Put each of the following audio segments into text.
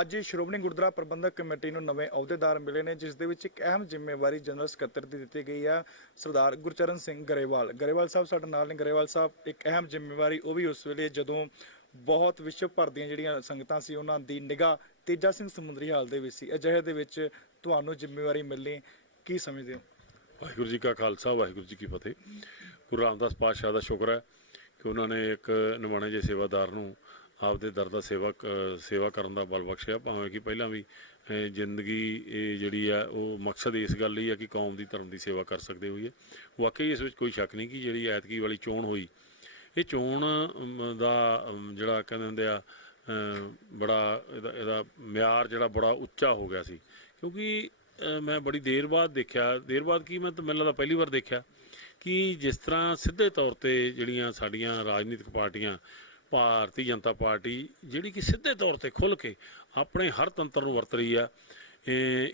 ਅੱਜ ਸ਼੍ਰੋਮਣੀ ਗੁਰਦੁਆਰਾ ਪ੍ਰਬੰਧਕ ਕਮੇਟੀ ਨੂੰ ਨਵੇਂ ਅਹੁਦੇਦਾਰ ਮਿਲੇ ਨੇ, ਜਿਸ ਦੇ ਵਿੱਚ ਇੱਕ ਅਹਿਮ ਜ਼ਿੰਮੇਵਾਰੀ ਜਨਰਲ ਸਕੱਤਰ ਦੀ ਦਿੱਤੀ ਗਈ ਹੈ ਸਰਦਾਰ ਗੁਰਚਰਨ ਸਿੰਘ ਗਰੇਵਾਲ ਸਾਹਿਬ ਸਾਡੇ ਨਾਲ ਨੇ। ਗਰੇਵਾਲ ਸਾਹਿਬ, ਇੱਕ ਅਹਿਮ ਜ਼ਿੰਮੇਵਾਰੀ ਉਹ ਵੀ ਉਸ ਵੇਲੇ ਜਦੋਂ ਬਹੁਤ ਵਿਸ਼ਵ ਭਰ ਦੀਆਂ ਜਿਹੜੀਆਂ ਸੰਗਤਾਂ ਸੀ ਉਹਨਾਂ ਦੀ ਨਿਗਾਹ ਤੇਜਾ ਸਿੰਘ ਸਮੁੰਦਰੀ ਹਾਲ ਦੇ ਵਿੱਚ ਸੀ। ਅਜਿਹੇ ਦੇ ਵਿੱਚ ਤੁਹਾਨੂੰ ਜ਼ਿੰਮੇਵਾਰੀ ਮਿਲਣੀ ਕੀ ਸਮਝਦੇ ਹੋ? ਵਾਹਿਗੁਰੂ ਜੀ ਕਾ ਖਾਲਸਾ, ਵਾਹਿਗੁਰੂ ਜੀ ਕੀ ਫਤਿਹ। ਗੁਰੂ ਰਾਮਦਾਸ ਪਾਤਸ਼ਾਹ ਦਾ ਸ਼ੁਕਰ ਹੈ ਕਿ ਉਹਨਾਂ ਨੇ ਇੱਕ ਨਿਮਾਣੇ ਜਿਹੇ ਸੇਵਾਦਾਰ ਨੂੰ ਆਪਦੇ ਦਰ ਦਾ ਸੇਵਾ ਕਰਨ ਦਾ ਬਲ ਬਖਸ਼ਿਆ। ਭਾਵੇਂ ਕਿ ਪਹਿਲਾਂ ਵੀ ਜ਼ਿੰਦਗੀ ਇਹ ਜਿਹੜੀ ਆ ਉਹ ਮਕਸਦ ਇਸ ਗੱਲ ਲਈ ਹੈ ਕਿ ਕੌਮ ਦੀ ਧਰਮ ਦੀ ਸੇਵਾ ਕਰ ਸਕਦੇ ਹੋਈਏ। ਵਾਕਈ ਇਸ ਵਿੱਚ ਕੋਈ ਸ਼ੱਕ ਨਹੀਂ ਕਿ ਜਿਹੜੀ ਐਤਕੀ ਵਾਲੀ ਚੋਣ ਹੋਈ, ਇਹ ਚੋਣ ਦਾ ਜਿਹੜਾ ਕਹਿੰਦੇ ਹੁੰਦੇ ਆ ਬੜਾ ਇਹਦਾ ਮਿਆਰ ਜਿਹੜਾ ਬੜਾ ਉੱਚਾ ਹੋ ਗਿਆ ਸੀ। ਕਿਉਂਕਿ ਮੈਂ ਬੜੀ ਦੇਰ ਬਾਅਦ ਦੇਖਿਆ, ਦੇਰ ਬਾਅਦ ਕੀ, ਮੈਂ ਤਾਂ ਮੈਨੂੰ ਲੱਗਦਾ ਪਹਿਲੀ ਵਾਰ ਦੇਖਿਆ ਕਿ ਜਿਸ ਤਰ੍ਹਾਂ ਸਿੱਧੇ ਤੌਰ 'ਤੇ ਜਿਹੜੀਆਂ ਸਾਡੀਆਂ ਰਾਜਨੀਤਿਕ ਪਾਰਟੀਆਂ, ਭਾਰਤੀ ਜਨਤਾ ਪਾਰਟੀ ਜਿਹੜੀ ਕਿ ਸਿੱਧੇ ਤੌਰ 'ਤੇ ਖੁੱਲ੍ਹ ਕੇ ਆਪਣੇ ਹਰ ਤੰਤਰ ਨੂੰ ਵਰਤ ਰਹੀ ਆ।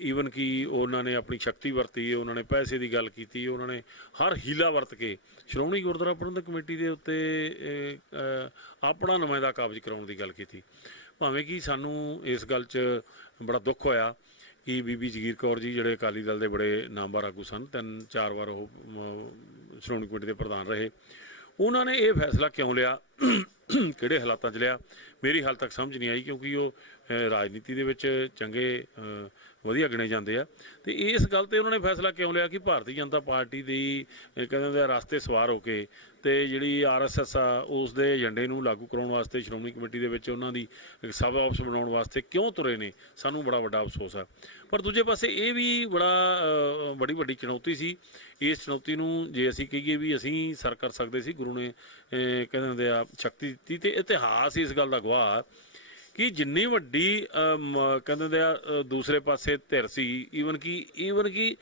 ਈਵਨ ਕਿ ਉਹਨਾਂ ਨੇ ਆਪਣੀ ਸ਼ਕਤੀ ਵਰਤੀ, ਉਹਨਾਂ ਨੇ ਪੈਸੇ ਦੀ ਗੱਲ ਕੀਤੀ, ਉਹਨਾਂ ਨੇ ਹਰ ਹੀਲਾ ਵਰਤ ਕੇ ਸ਼੍ਰੋਮਣੀ ਗੁਰਦੁਆਰਾ ਪ੍ਰਬੰਧਕ ਕਮੇਟੀ ਦੇ ਉੱਤੇ ਆਪਣਾ ਨੁਮਾਇੰਦਾ ਕਾਬਜ਼ ਕਰਾਉਣ ਦੀ ਗੱਲ ਕੀਤੀ। ਭਾਵੇਂ ਕਿ ਸਾਨੂੰ ਇਸ ਗੱਲ 'ਚ ਬੜਾ ਦੁੱਖ ਹੋਇਆ ਕਿ ਬੀਬੀ ਜਗੀਰ ਕੌਰ ਜੀ ਜਿਹੜੇ ਅਕਾਲੀ ਦਲ ਦੇ ਬੜੇ ਨਾਮਵਰ ਆਗੂ ਸਨ, 3-4 ਵਾਰ ਉਹ ਸ਼੍ਰੋਮਣੀ ਕਮੇਟੀ ਦੇ ਪ੍ਰਧਾਨ ਰਹੇ, ਉਹਨਾਂ ਨੇ ਇਹ ਫੈਸਲਾ ਕਿਉਂ ਲਿਆ, ਕਿਹੜੇ ਹਾਲਾਤਾਂ 'ਚ ਲਿਆ, ਮੇਰੀ ਹਾਲ ਤੱਕ ਸਮਝ ਨਹੀਂ ਆਈ। ਕਿਉਂਕਿ ਉਹ ਰਾਜਨੀਤੀ ਦੇ ਵਿੱਚ ਚੰਗੇ ਵਧੀਆ ਗਿਣੇ ਜਾਂਦੇ ਆ, ਅਤੇ ਇਸ ਗੱਲ 'ਤੇ ਉਹਨਾਂ ਨੇ ਫੈਸਲਾ ਕਿਉਂ ਲਿਆ ਕਿ ਭਾਰਤੀ ਜਨਤਾ ਪਾਰਟੀ ਦੀ ਕਹਿੰਦੇ ਰਸਤੇ ਸਵਾਰ ਹੋ ਕੇ ਅਤੇ ਜਿਹੜੀ RSS ਆ ਉਸ ਦੇ ਏਜੰਡੇ ਨੂੰ ਲਾਗੂ ਕਰਾਉਣ ਵਾਸਤੇ ਸ਼੍ਰੋਮਣੀ ਕਮੇਟੀ ਦੇ ਵਿੱਚ ਉਹਨਾਂ ਦੀ ਇੱਕ ਸਬ ਆਫਿਸ ਬਣਾਉਣ ਵਾਸਤੇ ਕਿਉਂ ਤੁਰੇ ਨੇ, ਸਾਨੂੰ ਬੜਾ ਵੱਡਾ ਅਫਸੋਸ ਆ। ਪਰ ਦੂਜੇ ਪਾਸੇ ਇਹ ਵੀ ਬੜੀ ਵੱਡੀ ਚੁਣੌਤੀ ਸੀ। ਇਸ ਚੁਣੌਤੀ ਨੂੰ ਜੇ ਅਸੀਂ ਕਹੀਏ ਵੀ ਅਸੀਂ ਸਰ ਕਰ ਸਕਦੇ ਸੀ, ਗੁਰੂ ਨੇ ਕਹਿੰਦੇ ਹੁੰਦੇ ਆ ਸ਼ਕਤੀ ਦਿੱਤੀ, ਅਤੇ ਇਤਿਹਾਸ ਇਸ ਗੱਲ ਦਾ ਗਵਾਹ ਕਿ ਜਿੰਨੀ ਵੱਡੀ ਕਹਿੰਦੇ ਹੁੰਦੇ ਆ ਦੂਸਰੇ ਪਾਸੇ ਧਿਰ ਸੀ, ਈਵਨ ਕਿ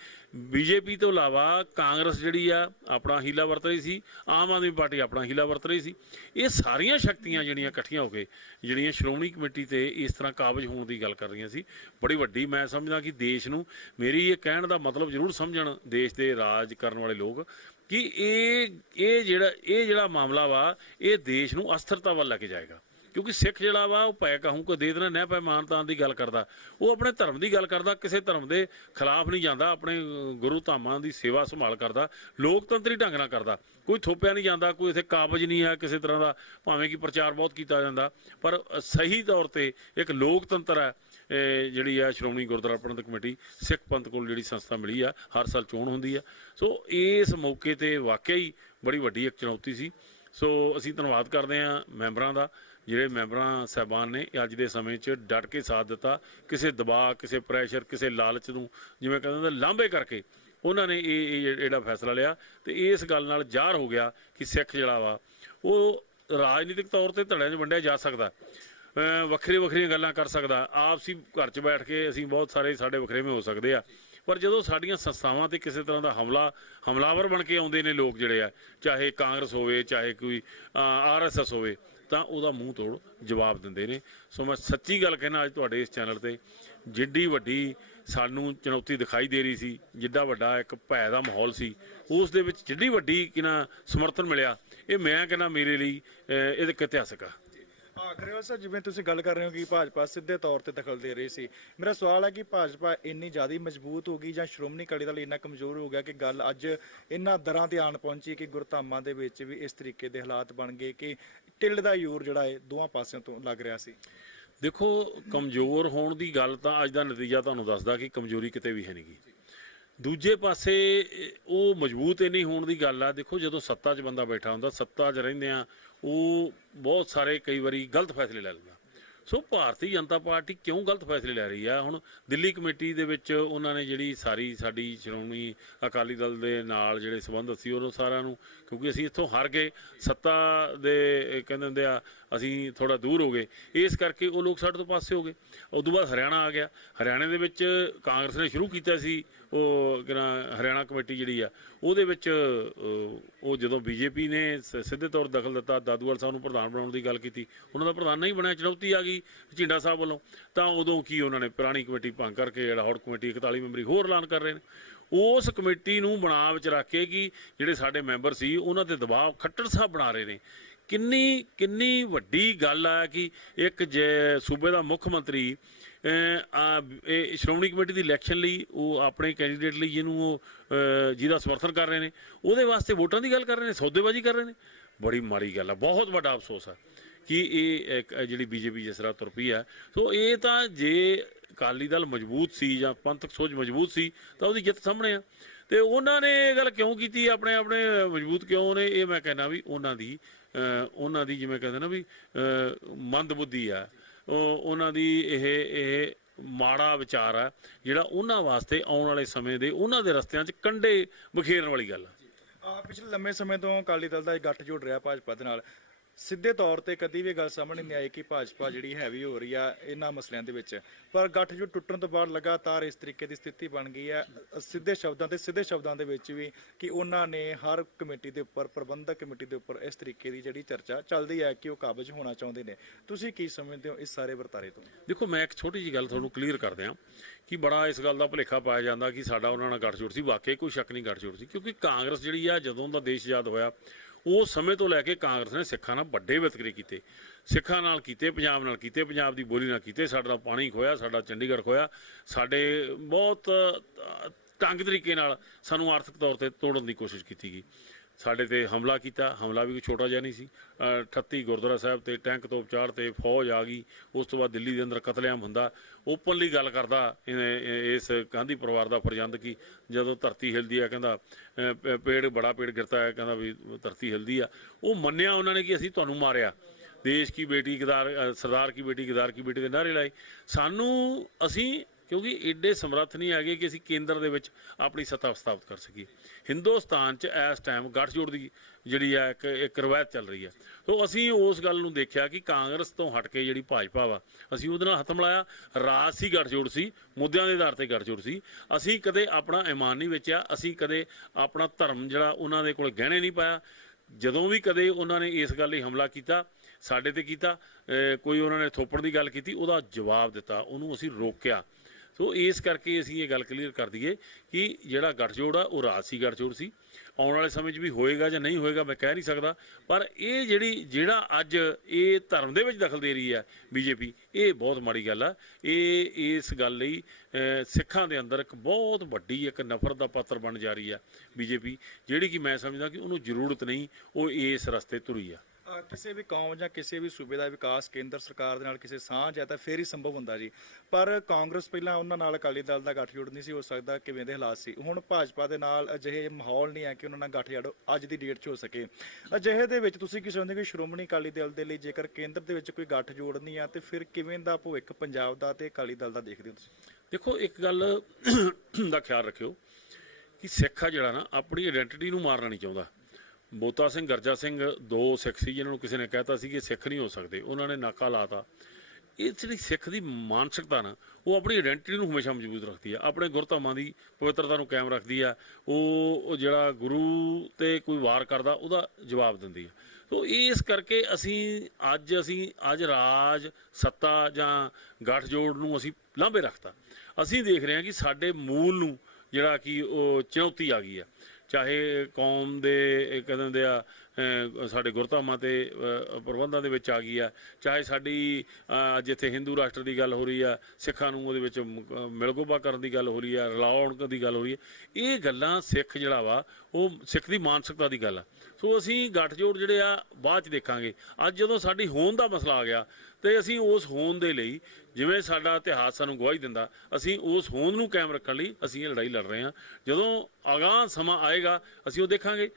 BJP ਤੋਂ ਇਲਾਵਾ ਕਾਂਗਰਸ ਜਿਹੜੀ ਆ ਆਪਣਾ ਹੀਲਾ ਵਰਤ ਰਹੀ ਸੀ, ਆਮ ਆਦਮੀ ਪਾਰਟੀ ਆਪਣਾ ਹੀਲਾ ਵਰਤ ਰਹੀ ਸੀ। ਇਹ ਸਾਰੀਆਂ ਸ਼ਕਤੀਆਂ ਜਿਹੜੀਆਂ ਇਕੱਠੀਆਂ ਹੋ ਕੇ ਜਿਹੜੀਆਂ ਸ਼੍ਰੋਮਣੀ ਕਮੇਟੀ 'ਤੇ ਇਸ ਤਰ੍ਹਾਂ ਕਾਬਜ਼ ਹੋਣ ਦੀ ਗੱਲ ਕਰ ਰਹੀਆਂ ਸੀ, ਬੜੀ ਵੱਡੀ, ਮੈਂ ਸਮਝਦਾ ਕਿ ਦੇਸ਼ ਨੂੰ, ਮੇਰੀ ਇਹ ਕਹਿਣ ਦਾ ਮਤਲਬ ਜ਼ਰੂਰ ਸਮਝਣ ਦੇਸ਼ ਦੇ ਰਾਜ ਕਰਨ ਵਾਲੇ ਲੋਕ ਕਿ ਇਹ ਜਿਹੜਾ ਮਾਮਲਾ ਵਾ ਇਹ ਦੇਸ਼ ਨੂੰ ਅਸਥਿਰਤਾ ਵੱਲ ਲੈ ਕੇ ਜਾਏਗਾ। ਕਿਉਂਕਿ ਸਿੱਖ ਜਿਹੜਾ ਵਾ ਉਹ ਪੈ ਕਹੂੰ ਕੋ ਦੇ ਦੇਣਾ, ਨਹਿ ਪੈ ਮਾਨਤਾਨ ਦੀ ਗੱਲ ਕਰਦਾ, ਉਹ ਆਪਣੇ ਧਰਮ ਦੀ ਗੱਲ ਕਰਦਾ, ਕਿਸੇ ਧਰਮ ਦੇ ਖਿਲਾਫ ਨਹੀਂ ਜਾਂਦਾ, ਆਪਣੇ ਗੁਰੂ ਧਾਮਾਂ ਦੀ ਸੇਵਾ ਸੰਭਾਲ ਕਰਦਾ, ਲੋਕਤੰਤਰੀ ਢੰਗ ਨਾਲ ਕਰਦਾ, ਕੋਈ ਥੋਪਿਆ ਨਹੀਂ ਜਾਂਦਾ, ਕੋਈ ਇੱਥੇ ਕਾਬਜ਼ ਨਹੀਂ ਹੈ ਕਿਸੇ ਤਰ੍ਹਾਂ ਦਾ। ਭਾਵੇਂ ਕਿ ਪ੍ਰਚਾਰ ਬਹੁਤ ਕੀਤਾ ਜਾਂਦਾ, ਪਰ ਸਹੀ ਤੌਰ 'ਤੇ ਇੱਕ ਲੋਕਤੰਤਰ ਹੈ ਜਿਹੜੀ ਆ ਸ਼੍ਰੋਮਣੀ ਗੁਰਦੁਆਰਾ ਪ੍ਰਬੰਧਕ ਕਮੇਟੀ ਸਿੱਖ ਪੰਥ ਕੋਲ ਜਿਹੜੀ ਸੰਸਥਾ ਮਿਲੀ ਆ। ਹਰ ਸਾਲ ਚੋਣ ਹੁੰਦੀ ਆ, ਸੋ ਇਸ ਮੌਕੇ 'ਤੇ ਵਾਕਿਆ ਹੀ ਬੜੀ ਵੱਡੀ ਇੱਕ ਚੁਣੌਤੀ ਸੀ। ਸੋ ਅਸੀਂ ਧੰਨਵਾਦ ਕਰਦੇ ਹਾਂ ਮੈਂਬਰਾਂ ਦਾ, ਜਿਹੜੇ ਮੈਂਬਰਾਂ ਸਾਹਿਬਾਨ ਨੇ ਅੱਜ ਦੇ ਸਮੇਂ 'ਚ ਡਟ ਕੇ ਸਾਥ ਦਿੱਤਾ, ਕਿਸੇ ਦਬਾਅ, ਕਿਸੇ ਪ੍ਰੈਸ਼ਰ, ਕਿਸੇ ਲਾਲਚ ਨੂੰ ਜਿਵੇਂ ਕਹਿੰਦੇ ਲਾਂਭੇ ਕਰਕੇ ਉਹਨਾਂ ਨੇ ਇਹ ਜਿਹੜਾ ਫੈਸਲਾ ਲਿਆ। ਅਤੇ ਇਸ ਗੱਲ ਨਾਲ ਜ਼ਾਹਰ ਹੋ ਗਿਆ ਕਿ ਸਿੱਖ ਜਿਹੜਾ ਵਾ ਉਹ ਰਾਜਨੀਤਿਕ ਤੌਰ 'ਤੇ ਧੜਿਆਂ 'ਚ ਵੰਡਿਆ ਜਾ ਸਕਦਾ, ਵੱਖਰੀਆਂ ਗੱਲਾਂ ਕਰ ਸਕਦਾ, ਆਪਸੀ ਘਰ 'ਚ ਬੈਠ ਕੇ ਅਸੀਂ ਬਹੁਤ ਸਾਰੇ ਸਾਡੇ ਵੱਖਰੇਵੇਂ ਹੋ ਸਕਦੇ ਆ, ਪਰ ਜਦੋਂ ਸਾਡੀਆਂ ਸੰਸਥਾਵਾਂ 'ਤੇ ਕਿਸੇ ਤਰ੍ਹਾਂ ਦਾ ਹਮਲਾਵਰ ਬਣ ਕੇ ਆਉਂਦੇ ਨੇ ਲੋਕ ਜਿਹੜੇ ਆ, ਚਾਹੇ ਕਾਂਗਰਸ ਹੋਵੇ, ਚਾਹੇ ਕੋਈ RSS ਹੋਵੇ, ਤਾਂ ਉਹਦਾ ਮੂੰਹ ਤੋੜ ਜਵਾਬ ਦਿੰਦੇ ਨੇ। ਸੋ ਮੈਂ ਸੱਚੀ ਗੱਲ ਕਹਿਣਾ, ਅੱਜ ਤੁਹਾਡੇ ਇਸ ਚੈਨਲ 'ਤੇ ਜਿੱਡੀ ਵੱਡੀ ਸਾਨੂੰ ਚੁਣੌਤੀ ਦਿਖਾਈ ਦੇ ਰਹੀ ਸੀ, ਜਿੱਡਾ ਵੱਡਾ ਇੱਕ ਭੈ ਦਾ ਮਾਹੌਲ ਸੀ, ਉਸ ਦੇ ਵਿੱਚ ਜਿੱਡੀ ਵੱਡੀ ਸਮਰਥਨ ਮਿਲਿਆ, ਇਹ ਮੈਂ ਕਹਿੰਦਾ ਮੇਰੇ ਲਈ ਇਹ ਇੱਕ ਇਤਿਹਾਸਕ ਆ। ਗਰੇਵਾਲ ਸਾਹਿਬ, ਜਿਵੇਂ ਤੁਸੀਂ ਗੱਲ ਕਰ ਰਹੇ ਹੋ ਕਿ ਭਾਜਪਾ ਸਿੱਧੇ ਤੌਰ 'ਤੇ ਦਖਲ ਦੇ ਰਹੀ ਸੀ, ਮੇਰਾ ਸਵਾਲ ਹੈ ਕਿ ਭਾਜਪਾ ਇੰਨੀ ਜ਼ਿਆਦਾ ਮਜ਼ਬੂਤ ਹੋ ਗਈ ਜਾਂ ਸ਼੍ਰੋਮਣੀ ਅਕਾਲੀ ਦਲ ਇੰਨਾ ਕਮਜ਼ੋਰ ਹੋ ਗਿਆ ਕਿ ਗੱਲ ਅੱਜ ਇਹਨਾਂ ਦਰਾਂ 'ਤੇ ਆਣ ਪਹੁੰਚੀ ਕਿ ਗੁਰਧਾਮਾਂ ਦੇ ਵਿੱਚ ਵੀ ਇਸ ਤਰੀਕੇ ਦੇ ਹਾਲਾਤ ਬਣ ਗਏ ਕਿ ਢਿੱਲ ਦਾ ਜ਼ੋਰ ਜਿਹੜਾ ਹੈ ਦੋਵਾਂ ਪਾਸਿਆਂ ਤੋਂ ਲੱਗ ਰਿਹਾ ਸੀ? ਦੇਖੋ, ਕਮਜ਼ੋਰ ਹੋਣ ਦੀ ਗੱਲ ਤਾਂ ਅੱਜ ਦਾ ਨਤੀਜਾ ਤੁਹਾਨੂੰ ਦੱਸਦਾ ਕਿ ਕਮਜ਼ੋਰੀ ਕਿਤੇ ਵੀ ਹੈ ਨਹੀਂ ਗੀ। ਦੂਜੇ ਪਾਸੇ ਉਹ ਮਜ਼ਬੂਤ ਇੰਨੀ ਹੋਣ ਦੀ ਗੱਲ ਆ। ਦੇਖੋ, ਜਦੋਂ ਸੱਤਾ 'ਚ ਬੰਦਾ ਬੈਠਾ ਹੁੰਦਾ, ਸੱਤਾ 'ਚ ਰਹਿੰਦੇ ਆ, ਉਹ ਬਹੁਤ ਸਾਰੇ ਕਈ ਵਾਰੀ ਗਲਤ ਫੈਸਲੇ ਲੈ ਲੈਂਦਾ। ਸੋ ਭਾਰਤੀ ਜਨਤਾ ਪਾਰਟੀ ਕਿਉਂ ਗਲਤ ਫੈਸਲੇ ਲੈ ਰਹੀ ਆ? ਹੁਣ ਦਿੱਲੀ ਕਮੇਟੀ ਦੇ ਵਿੱਚ ਉਹਨਾਂ ਨੇ ਜਿਹੜੀ ਸਾਡੀ ਸ਼੍ਰੋਮਣੀ ਅਕਾਲੀ ਦਲ ਦੇ ਨਾਲ ਜਿਹੜੇ ਸੰਬੰਧ ਸੀ ਉਹਨੂੰ ਸਾਰਿਆਂ ਨੂੰ, ਕਿਉਂਕਿ ਅਸੀਂ ਇੱਥੋਂ ਹਾਰ ਗਏ, ਸੱਤਾ ਦੇ ਕਹਿੰਦੇ ਹੁੰਦੇ ਆ ਅਸੀਂ ਥੋੜ੍ਹਾ ਦੂਰ ਹੋ ਗਏ, ਇਸ ਕਰਕੇ ਉਹ ਲੋਕ ਸਾਡੇ ਤੋਂ ਪਾਸੇ ਹੋ ਗਏ। ਉਸ ਤੋਂ ਬਾਅਦ ਹਰਿਆਣਾ ਆ ਗਿਆ। ਹਰਿਆਣੇ ਦੇ ਵਿੱਚ ਕਾਂਗਰਸ ਨੇ ਸ਼ੁਰੂ ਕੀਤਾ ਸੀ ਉਹ ਹਰਿਆਣਾ ਕਮੇਟੀ ਜਿਹੜੀ ਆ, ਉਹਦੇ ਵਿੱਚ ਉਹ ਜਦੋਂ BJP ਨੇ ਸਿੱਧੇ ਤੌਰ ਦਖਲ ਦਿੱਤਾ, ਦਾਦੂਵਾਲ ਸਾਹਿਬ ਨੂੰ ਪ੍ਰਧਾਨ ਬਣਾਉਣ ਦੀ ਗੱਲ ਕੀਤੀ, ਉਹਨਾਂ ਦਾ ਪ੍ਰਧਾਨ ਨਹੀਂ ਬਣਿਆ, ਚੁਣੌਤੀ ਆ ਗਈ ਝਿੰਡਾ ਸਾਹਿਬ ਵੱਲੋਂ, ਤਾਂ ਉਦੋਂ ਕੀ ਉਹਨਾਂ ਨੇ ਪੁਰਾਣੀ ਕਮੇਟੀ ਭੰਗ ਕਰਕੇ ਲਾਹੌਰ ਕਮੇਟੀ 41 ਮੈਂਬਰੀ ਹੋਰ ਐਲਾਨ ਕਰ ਰਹੇ ਨੇ। ਉਸ ਕਮੇਟੀ ਨੂੰ ਬਣਾ ਵਿੱਚ ਰੱਖ ਕੇ ਕਿ ਜਿਹੜੇ ਸਾਡੇ ਮੈਂਬਰ ਸੀ ਉਹਨਾਂ 'ਤੇ ਦਬਾਅ ਖੱਟੜ ਸਾਹਿਬ ਬਣਾ ਰਹੇ ਨੇ ਕਿੰਨੀ ਕਿੰਨੀ ਵੱਡੀ ਗੱਲ ਆ ਕਿ ਇੱਕ ਸੂਬੇ ਦਾ ਮੁੱਖ ਮੰਤਰੀ ਇਹ ਸ਼੍ਰੋਮਣੀ ਕਮੇਟੀ ਦੀ ਇਲੈਕਸ਼ਨ ਲਈ ਉਹ ਆਪਣੇ ਕੈਂਡੀਡੇਟ ਲਈ ਜਿਹਨੂੰ ਉਹ ਜਿਹਦਾ ਸਮਰਥਨ ਕਰ ਰਹੇ ਨੇ ਉਹਦੇ ਵਾਸਤੇ ਵੋਟਾਂ ਦੀ ਗੱਲ ਕਰ ਰਹੇ ਨੇ, ਸੌਦੇਬਾਜ਼ੀ ਕਰ ਰਹੇ ਨੇ। ਬੜੀ ਮਾੜੀ ਗੱਲ ਆ, ਬਹੁਤ ਵੱਡਾ ਅਫਸੋਸ ਆ ਕਿ ਇਹ ਇੱਕ ਜਿਹੜੀ ਬੀਜੇਪੀ ਜਿਸ ਤਰ੍ਹਾਂ ਤੁਰ ਪਈ ਆ। ਸੋ ਇਹ ਤਾਂ ਜੇ ਅਕਾਲੀ ਦਲ ਮਜ਼ਬੂਤ ਸੀ ਜਾਂ ਪੰਥਕ ਸੋਚ ਮਜ਼ਬੂਤ ਸੀ ਤਾਂ ਉਹਦੀ ਜਿੱਤ ਸਾਹਮਣੇ ਆ। ਤੇ ਉਹਨਾਂ ਨੇ ਇਹ ਗੱਲ ਕਿਉਂ ਕੀਤੀ, ਆਪਣੇ ਆਪਣੇ ਮਜ਼ਬੂਤ ਕਿਉਂ ਨੇ, ਇਹ ਮੈਂ ਕਹਿੰਦਾ ਵੀ ਉਹਨਾਂ ਦੀ ਜਿਵੇਂ ਕਹਿੰਦੇ ਨਾ ਵੀ ਮੰਦ ਬੁੱਧੀ ਆ, ਉਹਨਾਂ ਦੀ ਇਹ ਮਾੜਾ ਵਿਚਾਰ ਆ ਜਿਹੜਾ ਉਹਨਾਂ ਵਾਸਤੇ ਆਉਣ ਵਾਲੇ ਸਮੇਂ ਦੇ ਉਹਨਾਂ ਦੇ ਰਸਤਿਆਂ 'ਚ ਕੰਢੇ ਬਖੇਰਨ ਵਾਲੀ ਗੱਲ ਆ। ਪਿਛਲੇ ਲੰਮੇ ਸਮੇਂ ਤੋਂ ਅਕਾਲੀ ਦਲ ਦਾ ਇਹ ਗੱਠਜੋੜ ਰਿਹਾ ਭਾਜਪਾ ਦੇ ਨਾਲ। ਸਿੱਧੇ ਤੌਰ ਤੇ ਕਦੀ ਵੀ ਗੱਲ ਸਾਹਮਣੇ ਨਹੀਂ ਆਈ ਕਿ ਭਾਜਪਾ ਜਿਹੜੀ ਹੈਵੀ ਹੋ ਰਹੀ ਆ ਇਹਨਾਂ ਮਸਲਿਆਂ ਦੇ ਵਿੱਚ, ਪਰ ਗੱਠਜੋੜ ਟੁੱਟਣ ਤੋਂ ਬਾਅਦ ਲਗਾਤਾਰ ਇਸ ਤਰੀਕੇ ਦੀ ਸਥਿਤੀ ਬਣ ਗਈ ਹੈ ਸਿੱਧੇ ਸ਼ਬਦਾਂ ਦੇ ਵਿੱਚ ਵੀ ਕਿ ਉਹਨਾਂ ਨੇ ਹਰ ਕਮੇਟੀ ਦੇ ਉੱਪਰ, ਪ੍ਰਬੰਧਕ ਕਮੇਟੀ ਦੇ ਉੱਪਰ ਇਸ ਤਰੀਕੇ ਦੀ ਜਿਹੜੀ ਚਰਚਾ ਚੱਲਦੀ ਹੈ ਕਿ ਉਹ ਕਾਬਜ਼ ਹੋਣਾ ਚਾਹੁੰਦੇ ਨੇ। ਤੁਸੀਂ ਕੀ ਸਮਝਦੇ ਹੋ ਇਸ ਸਾਰੇ ਵਰਤਾਰੇ ਤੋਂ? ਦੇਖੋ, ਮੈਂ ਇੱਕ ਛੋਟੀ ਜਿਹੀ ਗੱਲ ਤੁਹਾਨੂੰ ਕਲੀਅਰ ਕਰ ਦਿਆਂ ਕਿ ਬੜਾ ਇਸ ਗੱਲ ਦਾ ਭੁਲੇਖਾ ਪਾਇਆ ਜਾਂਦਾ ਕਿ ਸਾਡਾ ਉਹਨਾਂ ਨਾਲ ਗੱਠਜੋੜ ਸੀ। ਵਾਕਈ ਕੋਈ ਸ਼ੱਕ ਨਹੀਂ ਗੱਠਜੋੜ ਸੀ, ਕਿਉਂਕਿ ਕਾਂਗਰਸ ਜਿਹੜੀ ਆ ਜਦੋਂ ਦਾ ਦੇਸ਼ ਆਜ਼ਾਦ ਹੋਇਆ ਉਸ ਸਮੇਂ ਤੋਂ ਲੈ ਕੇ ਕਾਂਗਰਸ ਨੇ ਸਿੱਖਾਂ ਨਾਲ ਵੱਡੇ ਵਿਤਕਰੇ ਕੀਤੇ, ਸਿੱਖਾਂ ਨਾਲ ਕੀਤੇ, ਪੰਜਾਬ ਨਾਲ ਕੀਤੇ, ਪੰਜਾਬ ਦੀ ਬੋਲੀ ਨਾਲ ਕੀਤੇ, ਸਾਡਾ ਪਾਣੀ ਖੋਇਆ, ਸਾਡਾ ਚੰਡੀਗੜ੍ਹ ਖੋਇਆ, ਸਾਡੇ ਬਹੁਤ ਢੰਗ ਤਰੀਕੇ ਨਾਲ ਸਾਨੂੰ ਆਰਥਿਕ ਤੌਰ ਤੇ ਤੋੜਨ ਦੀ ਕੋਸ਼ਿਸ਼ ਕੀਤੀ ਗਈ। ਸਾਡੇ ਤੇ ਹਮਲਾ ਕੀਤਾ, ਹਮਲਾ ਵੀ ਕੋਈ ਛੋਟਾ ਜਿਹਾ ਨਹੀਂ ਸੀ। 38 ਗੁਰਦੁਆਰਾ ਸਾਹਿਬ ਤੇ ਟੈਂਕ ਤੋਪ ਚਾੜ ਤੇ ਫੌਜ ਆ ਗਈ। ਉਸ ਤੋਂ ਬਾਅਦ ਦਿੱਲੀ ਦੇ ਅੰਦਰ ਕਤਲੇਆਮ ਹੁੰਦਾ। ਓਪਨਲੀ ਗੱਲ ਕਰਦਾ ਇਸ ਗਾਂਧੀ ਪਰਿਵਾਰ ਦਾ ਫਰਜ਼ੰਦ ਕਿ ਜਦੋਂ ਧਰਤੀ ਹਿਲਦੀ ਆ ਕਹਿੰਦਾ ਬੜਾ ਪੇੜ ਗਿਰਤਾ ਹੈ, ਕਹਿੰਦਾ ਵੀ ਧਰਤੀ ਹਿਲਦੀ ਆ। ਉਹ ਮੰਨਿਆ ਉਹਨਾਂ ਨੇ ਕਿ ਅਸੀਂ ਤੁਹਾਨੂੰ ਮਾਰਿਆ, ਦੇਸ਼ ਕੀ ਬੇਟੀ ਗਦਾਰ, ਸਰਦਾਰ ਕੀ ਬੇਟੀ ਗਦਾਰ ਕੀ ਬੇਟੀ ਦੇ ਨਾਅਰੇ ਲਾਏ। ਅਸੀਂ ਕਿਉਂਕਿ ਏਡੇ ਸਮਰੱਥ ਨਹੀਂ ਹੈਗੇ ਕਿ ਅਸੀਂ ਕੇਂਦਰ ਦੇ ਵਿੱਚ ਆਪਣੀ ਸੱਤਾ ਸਥਾਪਿਤ ਕਰ ਸਕੀਏ। ਹਿੰਦੁਸਤਾਨ 'ਚ ਇਸ ਟਾਈਮ ਗੱਠਜੋੜ ਦੀ ਜਿਹੜੀ ਆ ਇੱਕ ਰਵਾਇਤ ਚੱਲ ਰਹੀ ਹੈ। ਸੋ ਅਸੀਂ ਉਸ ਗੱਲ ਨੂੰ ਦੇਖਿਆ ਕਿ ਕਾਂਗਰਸ ਤੋਂ ਹਟ ਕੇ ਜਿਹੜੀ ਭਾਜਪਾ ਵਾ, ਅਸੀਂ ਉਹਦੇ ਨਾਲ ਹੱਥ ਮਿਲਾਇਆ। ਰਾਜਸੀ ਗੱਠਜੋੜ ਸੀ, ਮੁੱਦਿਆਂ ਦੇ ਆਧਾਰ 'ਤੇ ਗੱਠਜੋੜ ਸੀ। ਅਸੀਂ ਕਦੇ ਆਪਣਾ ਈਮਾਨ ਨਹੀਂ ਵੇਚਿਆ, ਅਸੀਂ ਕਦੇ ਆਪਣਾ ਧਰਮ ਜਿਹੜਾ ਉਹਨਾਂ ਦੇ ਕੋਲ ਗਹਿਣੇ ਨਹੀਂ ਪਾਇਆ। ਜਦੋਂ ਵੀ ਕਦੇ ਉਹਨਾਂ ਨੇ ਇਸ ਗੱਲ ਲਈ ਹਮਲਾ ਕੀਤਾ, ਸਾਡੇ ਤੇ ਕੀਤਾ, ਕੋਈ ਉਹਨਾਂ ਨੇ ਥੋਪੜ ਦੀ ਗੱਲ ਕੀਤੀ, ਉਹਦਾ ਜਵਾਬ ਦਿੱਤਾ, ਉਹਨੂੰ ਅਸੀਂ ਰੋਕਿਆ। ਸੋ ਇਸ ਕਰਕੇ ਅਸੀਂ ਇਹ ਗੱਲ ਕਲੀਅਰ ਕਰ ਦਈਏ ਕਿ ਜਿਹੜਾ ਗੱਠਜੋੜ ਆ ਉਹ ਰਾਜਸੀ ਗੱਠਜੋੜ ਸੀ। ਆਉਣ ਵਾਲੇ ਸਮੇਂ 'ਚ ਵੀ ਹੋਏਗਾ ਜਾਂ ਨਹੀਂ ਹੋਏਗਾ ਮੈਂ ਕਹਿ ਨਹੀਂ ਸਕਦਾ, ਪਰ ਇਹ ਜਿਹੜਾ ਅੱਜ ਇਹ ਧਰਮ ਦੇ ਵਿੱਚ ਦਖਲ ਦੇ ਰਹੀ ਹੈ ਬੀਜੇਪੀ, ਇਹ ਬਹੁਤ ਮਾੜੀ ਗੱਲ ਆ। ਇਸ ਗੱਲ ਲਈ ਸਿੱਖਾਂ ਦੇ ਅੰਦਰ ਇੱਕ ਬਹੁਤ ਵੱਡੀ ਇੱਕ ਨਫ਼ਰਤ ਦਾ ਪਾਤਰ ਬਣ ਜਾ ਰਹੀ ਆ ਬੀਜੇਪੀ, ਜਿਹੜੀ ਕਿ ਮੈਂ ਸਮਝਦਾ ਕਿ ਉਹਨੂੰ ਜ਼ਰੂਰਤ ਨਹੀਂ, ਉਹ ਇਸ ਰਸਤੇ ਤੁਰੀ ਆ। ਕਿਸੇ ਵੀ ਕੌਮ ਜਾਂ ਕਿਸੇ ਵੀ ਸੂਬੇ ਦਾ ਵਿਕਾਸ ਕੇਂਦਰ ਸਰਕਾਰ ਦੇ ਨਾਲ ਕਿਸੇ ਸਾਂਝ ਹੈ ਤਾਂ ਫੇਰ ਹੀ ਸੰਭਵ ਹੁੰਦਾ ਜੀ। ਪਰ ਕਾਂਗਰਸ ਪਹਿਲਾਂ ਉਹਨਾਂ ਨਾਲ ਅਕਾਲੀ ਦਲ ਦਾ ਗੱਠਜੋੜ ਨਹੀਂ ਸੀ ਹੋ ਸਕਦਾ, ਕਿਵੇਂ ਦੇ ਹਾਲਾਤ ਸੀ। ਹੁਣ ਭਾਜਪਾ ਦੇ ਨਾਲ ਅਜਿਹੇ ਮਾਹੌਲ ਨਹੀਂ ਹੈ ਕਿ ਉਹਨਾਂ ਨਾਲ ਗੱਠਜੋੜ ਅੱਜ ਦੀ ਡੇਟ 'ਚ ਹੋ ਸਕੇ। ਅਜਿਹੇ ਦੇ ਵਿੱਚ ਤੁਸੀਂ ਕੀ ਸਮਝਦੇ ਕਿ ਸ਼੍ਰੋਮਣੀ ਅਕਾਲੀ ਦਲ ਦੇ ਲਈ ਜੇਕਰ ਕੇਂਦਰ ਦੇ ਵਿੱਚ ਕੋਈ ਗੱਠਜੋੜ ਨਹੀਂ ਆ ਤੇ ਫਿਰ ਕਿਵੇਂ ਦਾ ਭਵਿੱਖ ਪੰਜਾਬ ਦਾ ਤੇ ਅਕਾਲੀ ਦਲ ਦਾ ਦੇਖਦੇ ਹੋ ਤੁਸੀਂ? ਦੇਖੋ, ਇੱਕ ਗੱਲ ਦਾ ਖਿਆਲ ਰੱਖਿਓ ਕਿ ਸਿੱਖ ਆ ਜਿਹੜਾ ਨਾ ਆਪਣੀ ਆਇਡੈਂਟੀਟੀ ਨੂੰ ਮਾਰਨਾ ਨਹੀਂ ਚਾਹੁੰਦਾ। ਬੋਤਾ ਸਿੰਘ, ਗਰਜਾ ਸਿੰਘ ਦੋ ਸਿੱਖ ਸੀ ਜਿਹਨਾਂ ਨੂੰ ਕਿਸੇ ਨੇ ਕਹਿਤਾ ਸੀ ਕਿ ਸਿੱਖ ਨਹੀਂ ਹੋ ਸਕਦੇ, ਉਹਨਾਂ ਨੇ ਨਾਕਾ ਲਾਤਾ। ਇਹ ਜਿਹੜੀ ਸਿੱਖ ਦੀ ਮਾਨਸਿਕਤਾ ਨਾ, ਉਹ ਆਪਣੀ ਆਇਡੈਂਟੀਟੀ ਨੂੰ ਹਮੇਸ਼ਾ ਮਜ਼ਬੂਤ ਰੱਖਦੀ ਆ, ਆਪਣੇ ਗੁਰਧਾਮਾਂ ਦੀ ਪਵਿੱਤਰਤਾ ਨੂੰ ਕਾਇਮ ਰੱਖਦੀ ਆ। ਉਹ ਜਿਹੜਾ ਗੁਰੂ 'ਤੇ ਕੋਈ ਵਾਰ ਕਰਦਾ ਉਹਦਾ ਜਵਾਬ ਦਿੰਦੀ ਆ। ਸੋ ਇਸ ਕਰਕੇ ਅੱਜ ਰਾਜ ਸੱਤਾ ਜਾਂ ਗੱਠਜੋੜ ਨੂੰ ਅਸੀਂ ਲਾਂਭੇ ਰੱਖਤਾ। ਅਸੀਂ ਦੇਖ ਰਹੇ ਹਾਂ ਕਿ ਸਾਡੇ ਮੂਲ ਨੂੰ ਜਿਹੜਾ ਕਿ ਉਹ ਚੁਣੌਤੀ ਆ ਗਈ ਆ, ਚਾਹੇ ਕੌਮ ਦੇ ਕਹਿੰਦੇ ਹੁੰਦੇ ਆ ਸਾਡੇ ਗੁਰਧਾਮਾਂ ਤੇ ਪ੍ਰਬੰਧਾਂ ਦੇ ਵਿੱਚ ਆ ਗਈ ਆ, ਚਾਹੇ ਸਾਡੀ ਜਿੱਥੇ ਹਿੰਦੂ ਰਾਸ਼ਟਰ ਦੀ ਗੱਲ ਹੋ ਰਹੀ ਆ, ਸਿੱਖਾਂ ਨੂੰ ਉਹਦੇ ਵਿੱਚ ਮਿਲਗੋਬਾ ਕਰਨ ਦੀ ਗੱਲ ਹੋ ਰਹੀ ਆ, ਰਲਾਉਣ ਦੀ ਗੱਲ ਹੋ ਰਹੀ ਹੈ। ਇਹ ਗੱਲਾਂ ਸਿੱਖ ਜਿਹੜਾ ਵਾ ਉਹ ਸਿੱਖ ਦੀ ਮਾਨਸਿਕਤਾ ਦੀ ਗੱਲ ਆ। ਸੋ ਅਸੀਂ ਗੱਠਜੋੜ ਜਿਹੜੇ ਆ ਬਾਅਦ 'ਚ ਦੇਖਾਂਗੇ। ਅੱਜ ਜਦੋਂ ਸਾਡੀ ਹੋਂਦ ਦਾ ਮਸਲਾ ਆ ਗਿਆ ਤੇ ਅਸੀਂ ਉਸ ਹੋਂਦ ਦੇ ਲਈ, ਜਿਵੇਂ ਸਾਡਾ ਇਤਿਹਾਸ ਸਾਨੂੰ ਗਵਾਹੀ ਦਿੰਦਾ, ਅਸੀਂ ਉਸ ਹੋਂਦ ਨੂੰ ਕਾਇਮ ਰੱਖਣ ਲਈ ਅਸੀਂ ਇਹ ਲੜਾਈ ਲੜ ਰਹੇ ਹਾਂ। ਜਦੋਂ ਅਗਾਂਹ ਸਮਾਂ ਆਏਗਾ ਅਸੀਂ ਉਹ ਦੇਖਾਂਗੇ,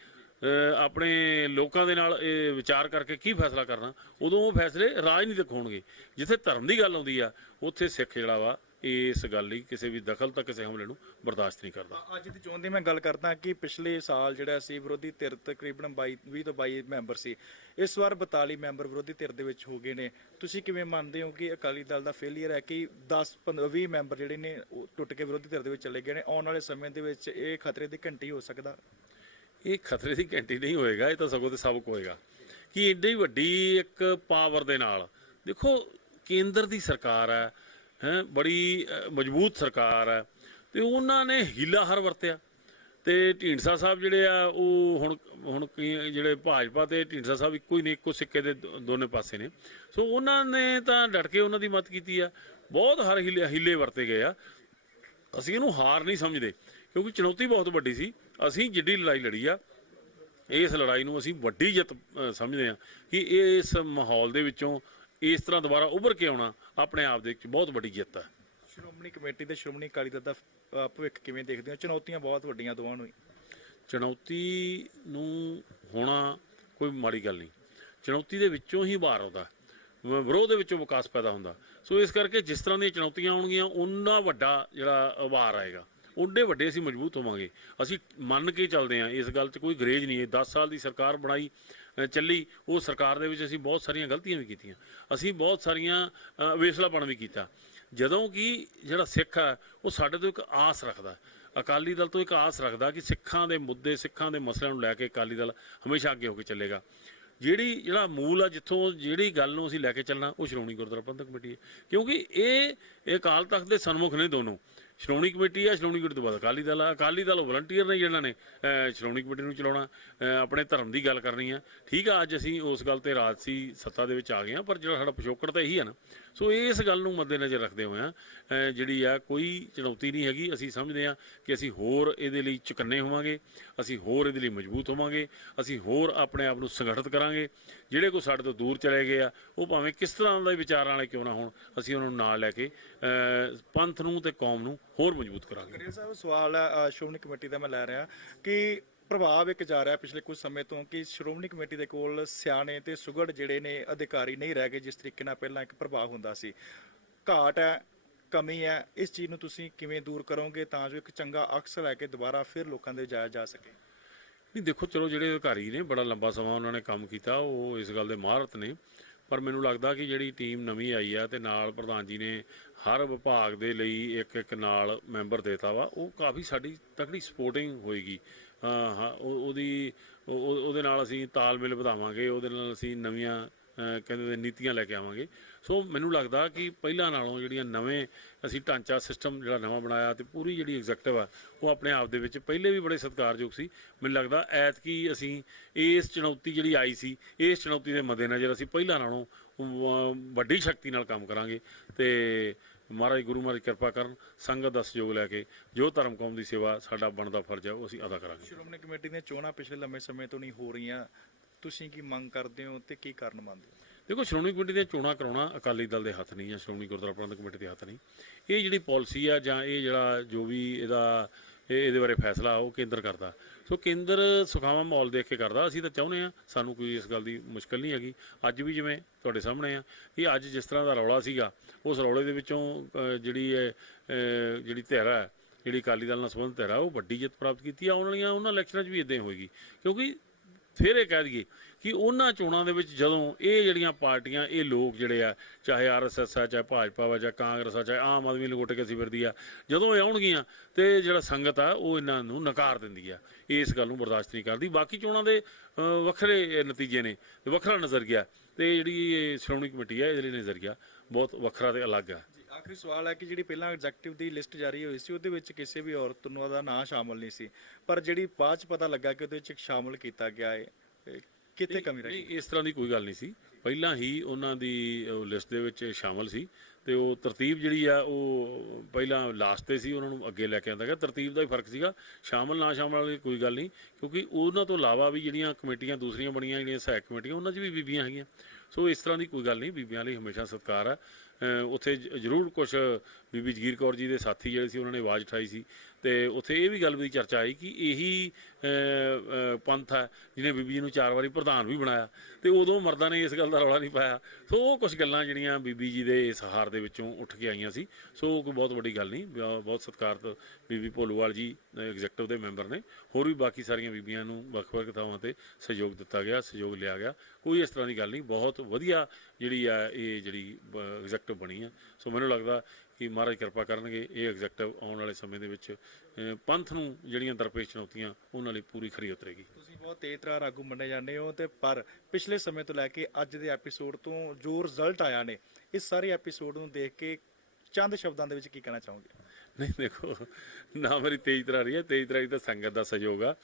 ਆਪਣੇ ਲੋਕਾਂ ਦੇ ਨਾਲ ਇਹ ਵਿਚਾਰ ਕਰਕੇ ਕੀ ਫੈਸਲਾ ਕਰਨਾ, ਉਦੋਂ ਉਹ ਫੈਸਲੇ ਰਾਜਨੀਤਿਕ ਹੋਣਗੇ। ਜਿੱਥੇ ਧਰਮ ਦੀ ਗੱਲ ਆਉਂਦੀ ਆ ਉੱਥੇ ਸਿੱਖ ਜਿਹੜਾ ਵਾ ਇਸ ਗੱਲ ਲਈ ਕਿਸੇ ਵੀ ਦਖਲ ਤਾਂ ਕਿਸੇ ਹਮਲੇ ਨੂੰ ਬਰਦਾਸ਼ਤ ਨਹੀਂ ਕਰਦਾ। ਅੱਜ ਦੀ ਚੋਣ ਦੀ ਮੈਂ ਗੱਲ ਕਰਦਾ ਕਿ ਪਿਛਲੇ ਸਾਲ ਜਿਹੜਾ ਸੀ ਵਿਰੋਧੀ ਧਿਰ ਤਕਰੀਬਨ 20 ਤੋਂ 22 ਮੈਂਬਰ ਸੀ, ਇਸ ਵਾਰ 42 ਮੈਂਬਰ ਵਿਰੋਧੀ ਧਿਰ ਦੇ ਵਿੱਚ ਹੋ ਗਏ ਨੇ। ਤੁਸੀਂ ਕਿਵੇਂ ਮੰਨਦੇ ਹੋ ਕਿ ਅਕਾਲੀ ਦਲ ਦਾ ਫੇਲੀਅਰ ਹੈ ਕਿ 10-20 ਮੈਂਬਰ ਜਿਹੜੇ ਨੇ ਉਹ ਟੁੱਟ ਕੇ ਵਿਰੋਧੀ ਧਿਰ ਦੇ ਵਿੱਚ ਚਲੇ ਗਏ ਨੇ? ਆਉਣ ਵਾਲੇ ਸਮੇਂ ਦੇ ਵਿੱਚ ਇਹ ਖਤਰੇ ਦੀ ਘੰਟੀ ਹੋ ਸਕਦਾ? ਇਹ ਖਤਰੇ ਦੀ ਘੰਟੀ ਨਹੀਂ ਹੋਏਗਾ, ਇਹ ਤਾਂ ਸਗੋਂ ਤੇ ਸਬਕ ਹੋਏਗਾ ਕਿ ਏਡੀ ਵੱਡੀ ਇੱਕ ਪਾਵਰ ਦੇ ਨਾਲ, ਦੇਖੋ ਕੇਂਦਰ ਦੀ ਸਰਕਾਰ ਹੈ, ਬੜੀ ਮਜ਼ਬੂਤ ਸਰਕਾਰ ਹੈ, ਤੇ ਉਹਨਾਂ ਨੇ ਹੀਲਾ ਹਰ ਵਰਤਿਆ। ਤੇ ਢੀਂਡਸਾ ਸਾਹਿਬ ਜਿਹੜੇ ਆ ਉਹ ਹੁਣ ਕਈ ਜਿਹੜੇ ਭਾਜਪਾ ਤੇ ਢੀਂਡਸਾ ਸਾਹਿਬ ਇੱਕੋ ਹੀ ਨੇ, ਇੱਕੋ ਸਿੱਕੇ ਦੇ ਦੋਨੇ ਪਾਸੇ ਨੇ। ਸੋ ਉਹਨਾਂ ਨੇ ਤਾਂ ਡਟ ਕੇ ਉਹਨਾਂ ਦੀ ਮਦਦ ਕੀਤੀ ਆ। ਬਹੁਤ ਹਰ ਹੀਲੇ ਵਰਤੇ ਗਏ ਆ। ਅਸੀਂ ਇਹਨੂੰ ਹਾਰ ਨਹੀਂ ਸਮਝਦੇ, ਕਿਉਂਕਿ ਚੁਣੌਤੀ ਬਹੁਤ ਵੱਡੀ ਸੀ। ਅਸੀਂ ਜਿੱਡੀ ਲੜਾਈ ਲੜੀ ਆ, ਇਸ ਲੜਾਈ ਨੂੰ ਅਸੀਂ ਵੱਡੀ ਜਿੱਤ ਸਮਝਦੇ ਹਾਂ ਕਿ ਇਸ ਮਾਹੌਲ ਦੇ ਵਿੱਚੋਂ ਇਸ ਤਰ੍ਹਾਂ ਦੁਬਾਰਾ ਉੱਭਰ ਕੇ ਆਉਣਾ ਆਪਣੇ ਆਪ ਦੇ ਵਿੱਚ ਬਹੁਤ ਵੱਡੀ ਜਿੱਤ ਹੈ। ਸ਼੍ਰੋਮਣੀ ਕਮੇਟੀ ਤੇ ਸ਼੍ਰੋਮਣੀ ਅਕਾਲੀ ਦਲ ਦਾ ਭਵਿੱਖ ਕਿਵੇਂ ਦੇਖਦੇ ਹੋ? ਚੁਣੌਤੀਆਂ ਬਹੁਤ ਵੱਡੀਆਂ ਦੋਵਾਂ ਨੂੰ ਹੀ। ਚੁਣੌਤੀ ਨੂੰ ਹੋਣਾ ਕੋਈ ਮਾੜੀ ਗੱਲ ਨਹੀਂ, ਚੁਣੌਤੀ ਦੇ ਵਿੱਚੋਂ ਹੀ ਬਾਹਰ ਆਉਂਦਾ, ਵਿਰੋਧ ਦੇ ਵਿੱਚੋਂ ਵਿਕਾਸ ਪੈਦਾ ਹੁੰਦਾ। ਸੋ ਇਸ ਕਰਕੇ ਜਿਸ ਤਰ੍ਹਾਂ ਦੀਆਂ ਚੁਣੌਤੀਆਂ ਆਉਣਗੀਆਂ, ਉਨਾ ਵੱਡਾ ਜਿਹੜਾ ਉਭਾਰ ਆਏਗਾ, ਉੱਡੇ ਵੱਡੇ ਅਸੀਂ ਮਜ਼ਬੂਤ ਹੋਵਾਂਗੇ। ਅਸੀਂ ਮੰਨ ਕੇ ਚੱਲਦੇ ਹਾਂ, ਇਸ ਗੱਲ 'ਚ ਕੋਈ ਗਰੇਜ ਨਹੀਂ ਹੈ। 10 ਸਾਲ ਦੀ ਸਰਕਾਰ ਬਣਾਈ ਚੱਲੀ, ਉਹ ਸਰਕਾਰ ਦੇ ਵਿੱਚ ਅਸੀਂ ਬਹੁਤ ਸਾਰੀਆਂ ਗਲਤੀਆਂ ਵੀ ਕੀਤੀਆਂ, ਅਸੀਂ ਬਹੁਤ ਸਾਰੀਆਂ ਵੇਸਲਾਪਣ ਵੀ ਕੀਤਾ। ਜਦੋਂ ਕਿ ਜਿਹੜਾ ਸਿੱਖ ਹੈ ਉਹ ਸਾਡੇ ਤੋਂ ਇੱਕ ਆਸ ਰੱਖਦਾ, ਅਕਾਲੀ ਦਲ ਤੋਂ ਇੱਕ ਆਸ ਰੱਖਦਾ ਕਿ ਸਿੱਖਾਂ ਦੇ ਮੁੱਦੇ, ਸਿੱਖਾਂ ਦੇ ਮਸਲਿਆਂ ਨੂੰ ਲੈ ਕੇ ਅਕਾਲੀ ਦਲ ਹਮੇਸ਼ਾ ਅੱਗੇ ਹੋ ਕੇ ਚੱਲੇਗਾ। ਜਿਹੜਾ ਮੂਲ ਆ, ਜਿੱਥੋਂ ਜਿਹੜੀ ਗੱਲ ਨੂੰ ਅਸੀਂ ਲੈ ਕੇ ਚੱਲਣਾ, ਉਹ ਸ਼੍ਰੋਮਣੀ ਗੁਰਦੁਆਰਾ ਪ੍ਰਬੰਧਕ ਕਮੇਟੀ ਹੈ। ਕਿਉਂਕਿ ਇਹ ਅਕਾਲ ਤਖਤ ਦੇ ਸਨਮੁਖ ਨੇ ਦੋਨੋਂ, ਸ਼੍ਰੋਮਣੀ ਕਮੇਟੀ ਆ, ਸ਼੍ਰੋਮਣੀ ਕਮੇਟੀ ਤੋਂ ਬਾਅਦ ਅਕਾਲੀ ਦਲ ਆ। ਅਕਾਲੀ ਦਲ ਵਲੰਟੀਅਰ ਨੇ ਜਿਹਨਾਂ ਨੇ ਸ਼੍ਰੋਮਣੀ ਕਮੇਟੀ ਨੂੰ ਚਲਾਉਣਾ, ਆਪਣੇ ਧਰਮ ਦੀ ਗੱਲ ਕਰਨੀ ਆ। ਠੀਕ ਆ, ਅੱਜ ਅਸੀਂ ਉਸ ਗੱਲ ਤੇ ਰਾਜਸੀ ਸੱਤਾ ਦੇ ਵਿੱਚ ਆ ਗਏ ਹਾਂ, ਪਰ ਜਿਹੜਾ ਸਾਡਾ ਪਿਛੋਕੜ ਤਾਂ ਇਹੀ ਆ ਨਾ। ਸੋ ਇਸ ਗੱਲ ਨੂੰ ਮੱਦੇਨਜ਼ਰ ਰੱਖਦੇ ਹੋਏ ਜਿਹੜੀ ਆ ਕੋਈ ਚੁਣੌਤੀ ਨਹੀਂ ਹੈਗੀ। ਅਸੀਂ ਸਮਝਦੇ ਹਾਂ ਕਿ ਅਸੀਂ ਹੋਰ ਇਹਦੇ ਲਈ ਚੁਕੰਨੇ ਹੋਵਾਂਗੇ, ਅਸੀਂ ਹੋਰ ਇਹਦੇ ਲਈ ਮਜ਼ਬੂਤ ਹੋਵਾਂਗੇ, ਅਸੀਂ ਹੋਰ ਆਪਣੇ ਆਪ ਨੂੰ ਸੰਗਠਿਤ ਕਰਾਂਗੇ। ਜਿਹੜੇ ਕੋਈ ਸਾਡੇ ਤੋਂ ਦੂਰ ਚਲੇ ਗਏ ਆ, ਉਹ ਭਾਵੇਂ ਕਿਸ ਤਰ੍ਹਾਂ ਦੇ ਵਿਚਾਰਾਂ ਵਾਲੇ ਕਿਉਂ ਨਾ ਹੋਣ, ਅਸੀਂ ਉਹਨਾਂ ਨੂੰ ਨਾਲ ਲੈ ਕੇ ਪੰਥ ਨੂੰ ਤੇ ਕੌਮ ਨੂੰ ਹੋਰ ਮਜ਼ਬੂਤ ਕਰਾਂਗੇ। ਗਰੇਵਾਲ ਸਾਹਿਬ, ਸਵਾਲ ਹੈ ਸ਼੍ਰੋਮਣੀ ਕਮੇਟੀ ਦਾ ਮੈਂ ਲੈ ਰਿਹਾ ਕਿ ਪ੍ਰਭਾਵ ਇੱਕ ਜਾ ਰਿਹਾ ਪਿਛਲੇ ਕੁਝ ਸਮੇਂ ਤੋਂ ਕਿ ਸ਼੍ਰੋਮਣੀ ਕਮੇਟੀ ਦੇ ਕੋਲ ਸਿਆਣੇ ਤੇ ਸੁਘੜ ਜਿਹੜੇ ਨੇ ਅਧਿਕਾਰੀ ਨਹੀਂ ਰਹਿ ਗਏ, ਜਿਸ ਤਰੀਕੇ ਨਾਲ ਪਹਿਲਾਂ ਇੱਕ ਪ੍ਰਭਾਵ ਹੁੰਦਾ ਸੀ। ਘਾਟ ਹੈ, ਕਮੀ ਹੈ, ਇਸ ਚੀਜ਼ ਨੂੰ ਤੁਸੀਂ ਕਿਵੇਂ ਦੂਰ ਕਰੋਗੇ ਤਾਂ ਜੋ ਇੱਕ ਚੰਗਾ ਅਕਸ ਲੈ ਕੇ ਦੁਬਾਰਾ ਫਿਰ ਲੋਕਾਂ ਦੇ ਜਾਇਆ ਜਾ ਸਕੇ? ਨਹੀਂ ਦੇਖੋ, ਚਲੋ ਜਿਹੜੇ ਅਧਿਕਾਰੀ ਨੇ ਬੜਾ ਲੰਬਾ ਸਮਾਂ ਉਹਨਾਂ ਨੇ ਕੰਮ ਕੀਤਾ, ਉਹ ਇਸ ਗੱਲ ਦੇ ਮਾਹਰਤ ਨੇ। ਪਰ ਮੈਨੂੰ ਲੱਗਦਾ ਕਿ ਜਿਹੜੀ ਟੀਮ ਨਵੀਂ ਆਈ ਆ ਤੇ ਨਾਲ ਪ੍ਰਧਾਨ ਜੀ ਨੇ ਹਰ ਵਿਭਾਗ ਦੇ ਲਈ ਇੱਕ ਨਾਲ ਮੈਂਬਰ ਦੇਤਾ ਵਾ, ਉਹ ਕਾਫੀ ਸਾਡੀ ਤਕੜੀ ਸਪੋਰਟਿੰਗ ਹੋਏਗੀ। ਹਾਂ, ਉਹਦੇ ਨਾਲ ਅਸੀਂ ਤਾਲਮੇਲ ਵਧਾਵਾਂਗੇ, ਉਹਦੇ ਨਾਲ ਅਸੀਂ ਨਵੀਆਂ ਕਹਿੰਦੇ ਨੀਤੀਆਂ ਲੈ ਕੇ ਆਵਾਂਗੇ। ਸੋ ਮੈਨੂੰ ਲੱਗਦਾ ਕਿ ਪਹਿਲਾਂ ਨਾਲੋਂ ਜਿਹੜੀਆਂ ਨਵੇਂ ਅਸੀਂ ਢਾਂਚਾ ਸਿਸਟਮ ਜਿਹੜਾ ਨਵਾਂ ਬਣਾਇਆ, ਤੇ ਪੂਰੀ ਜਿਹੜੀ ਐਗਜ਼ੈਕਟਿਵ ਆ ਉਹ ਆਪਣੇ ਆਪ ਦੇ ਵਿੱਚ ਪਹਿਲੇ ਵੀ ਬੜੇ ਸਤਿਕਾਰਯੋਗ ਸੀ। ਮੈਨੂੰ ਲੱਗਦਾ ਐਤਕੀ ਅਸੀਂ ਇਸ ਚੁਣੌਤੀ ਜਿਹੜੀ ਆਈ ਸੀ, ਇਸ ਚੁਣੌਤੀ ਦੇ ਮੱਦੇਨਜ਼ਰ ਅਸੀਂ ਪਹਿਲਾਂ ਨਾਲੋਂ ਵੱਡੀ ਸ਼ਕਤੀ ਨਾਲ ਕੰਮ ਕਰਾਂਗੇ। ਤੇ ਮਹਾਰਾਜ ਗੁਰੂ ਮਹਾਰਾਜ ਕਿਰਪਾ ਕਰਨ, ਸੰਗਤ ਦਾ ਸਹਿਯੋਗ ਲੈ ਕੇ ਜੋ ਧਰਮ ਕੌਮ ਦੀ ਸੇਵਾ ਸਾਡਾ ਬਣਦਾ ਫਰਜ਼ ਹੈ ਉਹ ਅਸੀਂ ਅਦਾ ਕਰਾਂਗੇ। ਸ਼੍ਰੋਮਣੀ ਕਮੇਟੀ ਦੀਆਂ ਚੋਣਾਂ ਪਿਛਲੇ ਲੰਮੇ ਸਮੇਂ ਤੋਂ ਨਹੀਂ ਹੋ ਰਹੀਆਂ, ਤੁਸੀਂ ਕੀ ਮੰਗ ਕਰਦੇ ਹੋ ਤੇ ਕੀ ਕਾਰਨ ਮੰਨਦੇ ਹੋ? ਦੇਖੋ, ਸ਼੍ਰੋਮਣੀ ਕਮੇਟੀ ਦੀਆਂ ਚੋਣਾਂ ਕਰਾਉਣਾ ਅਕਾਲੀ ਦਲ ਦੇ ਹੱਥ ਨਹੀਂ ਜਾਂ ਸ਼੍ਰੋਮਣੀ ਗੁਰਦੁਆਰਾ ਪ੍ਰਬੰਧਕ ਕਮੇਟੀ ਦੇ ਹੱਥ ਨਹੀਂ। ਇਹ ਜਿਹੜੀ ਪਾਲਿਸੀ ਆ ਜਾਂ ਇਹ ਜਿਹੜਾ ਜੋ ਵੀ ਇਹਦੇ ਬਾਰੇ ਫੈਸਲਾ ਉਹ ਕੇਂਦਰ ਕਰਦਾ। ਸੋ ਕੇਂਦਰ ਸੁਖਾਵਾਂ ਮਾਹੌਲ ਦੇਖ ਕੇ ਕਰਦਾ। ਅਸੀਂ ਤਾਂ ਚਾਹੁੰਦੇ ਹਾਂ, ਸਾਨੂੰ ਕੋਈ ਇਸ ਗੱਲ ਦੀ ਮੁਸ਼ਕਲ ਨਹੀਂ ਹੈਗੀ। ਅੱਜ ਵੀ ਜਿਵੇਂ ਤੁਹਾਡੇ ਸਾਹਮਣੇ ਆ ਕਿ ਅੱਜ ਜਿਸ ਤਰ੍ਹਾਂ ਦਾ ਰੌਲਾ ਸੀਗਾ, ਉਸ ਰੌਲੇ ਦੇ ਵਿੱਚੋਂ ਜਿਹੜੀ ਧਿਰ ਹੈ, ਜਿਹੜੀ ਅਕਾਲੀ ਦਲ ਨਾਲ ਸੰਬੰਧਿਤ ਧਿਰ ਹੈ, ਉਹ ਵੱਡੀ ਜਿੱਤ ਪ੍ਰਾਪਤ ਕੀਤੀ ਆ। ਉਹਨਾਂ ਇਲੈਕਸ਼ਨਾਂ 'ਚ ਵੀ ਇੱਦਾਂ ਹੀ ਹੋਏਗੀ, ਕਿਉਂਕਿ ਫਿਰ ਇਹ ਕਹਿ ਦਈਏ ਕਿ ਉਹਨਾਂ ਚੋਣਾਂ ਦੇ ਵਿੱਚ ਜਦੋਂ ਇਹ ਜਿਹੜੀਆਂ ਪਾਰਟੀਆਂ, ਇਹ ਲੋਕ ਜਿਹੜੇ ਆ, ਚਾਹੇ RSS ਆ, ਚਾਹੇ ਭਾਜਪਾ ਵਾ, ਚਾਹੇ ਕਾਂਗਰਸ ਆ, ਚਾਹੇ ਆਮ ਆਦਮੀ ਲਗੋਟੇ ਕੇ ਫਿਰਦੀ ਆ, ਜਦੋਂ ਇਹ ਆਉਣਗੀਆਂ ਤੇ ਜਿਹੜਾ ਸੰਗਤ ਆ ਉਹ ਇਹਨਾਂ ਨੂੰ ਨਕਾਰ ਦਿੰਦੀ ਆ, ਇਸ ਗੱਲ ਨੂੰ ਬਰਦਾਸ਼ਤ ਨਹੀਂ ਕਰਦੀ। ਬਾਕੀ ਚੋਣਾਂ ਦੇ ਵੱਖਰੇ ਨਤੀਜੇ ਨੇ, ਵੱਖਰਾ ਨਜ਼ਰੀਆ, ਤੇ ਜਿਹੜੀ ਇਹ ਸ਼੍ਰੋਮਣੀ ਕਮੇਟੀ ਹੈ ਇਹਦੇ ਲਈ ਨਜ਼ਰੀਆ ਬਹੁਤ ਵੱਖਰਾ ਤੇ ਅਲੱਗ ਆ। ਆਖਰੀ ਸਵਾਲ ਹੈ ਕਿ ਜਿਹੜੀ ਪਹਿਲਾਂ ਐਗਜ਼ੈਕਟਿਵ ਦੀ ਲਿਸਟ ਜਾਰੀ ਹੋਈ ਸੀ, ਉਹਦੇ ਵਿੱਚ ਕਿਸੇ ਵੀ ਔਰਤ ਨੂੰ ਉਹਦਾ ਨਾਂ ਸ਼ਾਮਲ ਨਹੀਂ ਸੀ, ਪਰ ਜਿਹੜੀ ਬਾਅਦ 'ਚ ਪਤਾ ਲੱਗਾ ਕਿ ਉਹਦੇ ਵਿੱਚ ਸ਼ਾਮਲ ਕੀਤਾ ਗਿਆ ਹੈ, ਕਿਤੇ ਕਮੀ ਰਹੀ? ਇਸ ਤਰ੍ਹਾਂ ਦੀ ਕੋਈ ਗੱਲ ਨਹੀਂ ਸੀ, ਪਹਿਲਾਂ ਹੀ ਉਹਨਾਂ ਦੀ ਲਿਸਟ ਦੇ ਵਿੱਚ ਸ਼ਾਮਲ ਸੀ। ਤੇ ਉਹ ਤਰਤੀਬ ਜਿਹੜੀ ਆ ਉਹ ਪਹਿਲਾਂ ਲਾਸਟ ਤੇ ਸੀ, ਉਹਨਾਂ ਨੂੰ ਅੱਗੇ ਲੈ ਕੇ ਆਂਦਾ ਗਿਆ। ਤਰਤੀਬ ਦਾ ਹੀ ਫਰਕ ਸੀਗਾ, ਸ਼ਾਮਲ ਨਾ ਸ਼ਾਮਲ ਵਾਲੀ ਕੋਈ ਗੱਲ ਨਹੀਂ, ਕਿਉਂਕਿ ਉਹਨਾਂ ਤੋਂ ਇਲਾਵਾ ਵੀ ਜਿਹੜੀਆਂ ਕਮੇਟੀਆਂ ਦੂਸਰੀਆਂ ਬਣੀਆਂ, ਜਿਹੜੀਆਂ ਸਹਾਇਕ ਕਮੇਟੀਆਂ, ਉਹਨਾਂ 'ਚ ਵੀ ਬੀਬੀਆਂ ਹੈਗੀਆਂ। ਸੋ ਇਸ ਤਰ੍ਹਾਂ ਦੀ ਕੋਈ ਗੱਲ ਨਹੀਂ, ਬੀਬੀਆਂ ਲਈ ਹਮੇਸ਼ਾ ਸਤਿਕਾਰ ਆ। ਉੱਥੇ ਜ਼ਰੂਰ ਕੁਛ ਬੀਬੀ ਜਗੀਰ ਕੌਰ ਜੀ ਦੇ ਸਾਥੀ ਜਿਹੜੇ ਸੀ, ਉਹਨਾਂ ਨੇ ਆਵਾਜ਼ ਉਠਾਈ ਸੀ, ਤੇ ਉੱਥੇ ਇਹ ਵੀ ਗੱਲ ਦੀ ਚਰਚਾ ਆਈ ਕਿ ਇਹੀ ਪੰਥ ਹੈ ਜਿਹਨੇ ਬੀਬੀ ਜੀ ਨੂੰ 4 ਵਾਰੀ ਪ੍ਰਧਾਨ ਵੀ ਬਣਾਇਆ, ਤੇ ਉਦੋਂ ਮਰਦਾਂ ਨੇ ਇਸ ਗੱਲ ਦਾ ਰੌਲਾ ਨਹੀਂ ਪਾਇਆ। ਸੋ ਉਹ ਕੁਛ ਗੱਲਾਂ ਜਿਹੜੀਆਂ ਬੀਬੀ ਜੀ ਦੇ ਇਸ ਹਾਰ ਦੇ ਵਿੱਚੋਂ ਉੱਠ ਕੇ ਆਈਆਂ ਸੀ। ਸੋ ਕੋਈ ਬਹੁਤ ਵੱਡੀ ਗੱਲ ਨਹੀਂ, ਬਹੁਤ ਸਤਿਕਾਰਤ ਬੀਬੀ ਭੋਲੂਵਾਲ ਜੀ ਐਗਜ਼ੈਕਟਿਵ ਦੇ ਮੈਂਬਰ ਨੇ। ਹੋਰ ਵੀ ਬਾਕੀ ਸਾਰੀਆਂ ਬੀਬੀਆਂ ਨੂੰ ਵੱਖ-ਵੱਖ ਥਾਵਾਂ 'ਤੇ ਸਹਿਯੋਗ ਦਿੱਤਾ ਗਿਆ, ਸਹਿਯੋਗ ਲਿਆ ਗਿਆ। ਕੋਈ ਇਸ ਤਰ੍ਹਾਂ ਦੀ ਗੱਲ ਨਹੀਂ, ਬਹੁਤ ਵਧੀਆ ਜਿਹੜੀ ਆ ਇਹ ਜਿਹੜੀ ਐਗਜ਼ੈਕਟਿਵ ਬਣੀ ਆ। ਸੋ ਮੈਨੂੰ ਲੱਗਦਾ ਕਿ ਮਹਾਰਾਜ ਕਿਰਪਾ ਕਰਨਗੇ, ਇਹ ਐਗਜ਼ੈਕਟਿਵ ਆਉਣ ਵਾਲੇ ਸਮੇਂ ਦੇ ਵਿੱਚ ਪੰਥ ਨੂੰ ਜਿਹੜੀਆਂ ਦਰਪੇਸ਼ ਚੁਣੌਤੀਆਂ ਉਹਨਾਂ ਲਈ ਪੂਰੀ ਖਰੀ ਉਤਰੇਗੀ। ਤੁਸੀਂ ਬਹੁਤ ਤੇਜ਼-ਤਰਾਰ ਆਗੂ ਮੰਨੇ ਜਾਂਦੇ ਹੋ, ਤੇ ਪਰ ਪਿਛਲੇ ਸਮੇਂ ਤੋਂ ਲੈ ਕੇ ਅੱਜ ਦੇ ਐਪੀਸੋਡ ਤੋਂ ਜੋ ਰਿਜ਼ਲਟ ਆਇਆ ਨੇ, ਇਸ ਸਾਰੇ ਐਪੀਸੋਡ ਨੂੰ ਦੇਖ ਕੇ ਚੰਦ ਸ਼ਬਦਾਂ ਦੇ ਵਿੱਚ ਕੀ ਕਹਿਣਾ ਚਾਹੋਗੇ? ਨਹੀਂ ਦੇਖੋ, ਨਾ ਮੇਰੀ ਤੇਜ਼ ਤਰਾਰੀ ਹੈ, ਤੇਜ਼ ਤਰਾਰੀ ਤਾਂ ਸੰਗਤ ਦਾ ਸਹਿਯੋਗ ਆ।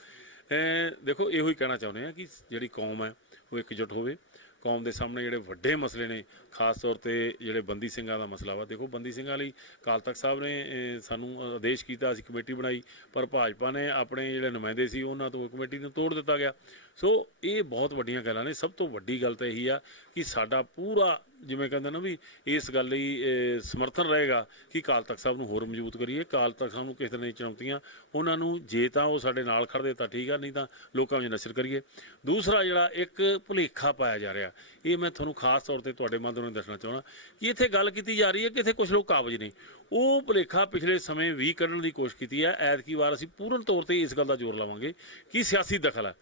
ਦੇਖੋ ਇਹੋ ਹੀ ਕਹਿਣਾ ਚਾਹੁੰਦੇ ਆ ਕਿ ਜਿਹੜੀ ਕੌਮ ਹੈ ਉਹ ਇਕਜੁੱਟ ਹੋਵੇ। ਕੌਮ ਦੇ ਸਾਹਮਣੇ ਜਿਹੜੇ ਵੱਡੇ ਮਸਲੇ ਨੇ, ਖਾਸ ਤੌਰ ਤੇ ਜਿਹੜੇ ਬੰਦੀ ਸਿੰਘਾਂ ਦਾ ਮਸਲਾ ਵਾ, ਦੇਖੋ ਬੰਦੀ ਸਿੰਘਾਂ ਲਈ ਅਕਾਲ ਤਖਤ ਸਾਹਿਬ ਨੇ ਸਾਨੂੰ ਆਦੇਸ਼ ਕੀਤਾ, ਅਸੀਂ ਕਮੇਟੀ ਬਣਾਈ, ਪਰ ਭਾਜਪਾ ਨੇ ਆਪਣੇ ਜਿਹੜੇ ਨੁਮਾਇੰਦੇ ਸੀ ਉਹਨਾਂ ਤੋਂ ਕਮੇਟੀ ਨੂੰ ਤੋੜ ਦਿੱਤਾ ਗਿਆ। ਸੋ ਇਹ ਬਹੁਤ ਵੱਡੀਆਂ ਗੱਲਾਂ ਨੇ। ਸਭ ਤੋਂ ਵੱਡੀ ਗੱਲ ਤਾਂ ਇਹੀ ਆ ਕਿ ਸਾਡਾ ਪੂਰਾ, ਜਿਵੇਂ ਕਹਿੰਦੇ ਨਾ ਵੀ, ਇਸ ਗੱਲ ਲਈ ਸਮਰਥਨ ਰਹੇਗਾ ਕਿ ਅਕਾਲ ਤਖਤ ਸਾਹਿਬ ਨੂੰ ਹੋਰ ਮਜ਼ਬੂਤ ਕਰੀਏ। ਅਕਾਲ ਤਖਤ ਸਾਹਿਬ ਨੂੰ ਕਿਸੇ ਤਰ੍ਹਾਂ ਦੀਆਂ ਚੁਣੌਤੀਆਂ, ਉਹਨਾਂ ਨੂੰ ਜੇ ਤਾਂ ਉਹ ਸਾਡੇ ਨਾਲ ਖੜਦੇ ਤਾਂ ਠੀਕ ਆ, ਨਹੀਂ ਤਾਂ ਲੋਕਾਂ ਵਿੱਚ ਨਸ਼ਰ ਕਰੀਏ। ਦੂਸਰਾ ਜਿਹੜਾ ਇੱਕ ਭੁਲੇਖਾ ਪਾਇਆ ਜਾ ਰਿਹਾ, ਇਹ ਮੈਂ ਤੁਹਾਨੂੰ ਖਾਸ ਤੌਰ ਤੇ ਤੁਹਾਡੇ ਮਾਧਿਅਮ ਨਾਲ ਦੱਸਣਾ ਚਾਹੁੰਦਾ ਕਿ ਇੱਥੇ ਗੱਲ ਕੀਤੀ ਜਾ ਰਹੀ ਹੈ ਕਿ ਇੱਥੇ ਕੁਝ ਲੋਕ ਕਾਬਜ਼ ਨੇ। ਉਹ ਭੁਲੇਖਾ ਪਿਛਲੇ ਸਮੇਂ ਵੀ ਕੱਢਣ ਦੀ ਕੋਸ਼ਿਸ਼ ਕੀਤੀ ਹੈ। ਐਤਕੀ ਵਾਰ ਅਸੀਂ ਪੂਰਨ ਤੌਰ ਤੇ ਇਸ ਗੱਲ ਦਾ ਜ਼ੋਰ ਲਾਵਾਂਗੇ ਕਿ ਸਿਆਸੀ ਦਖਲ ਹੈ।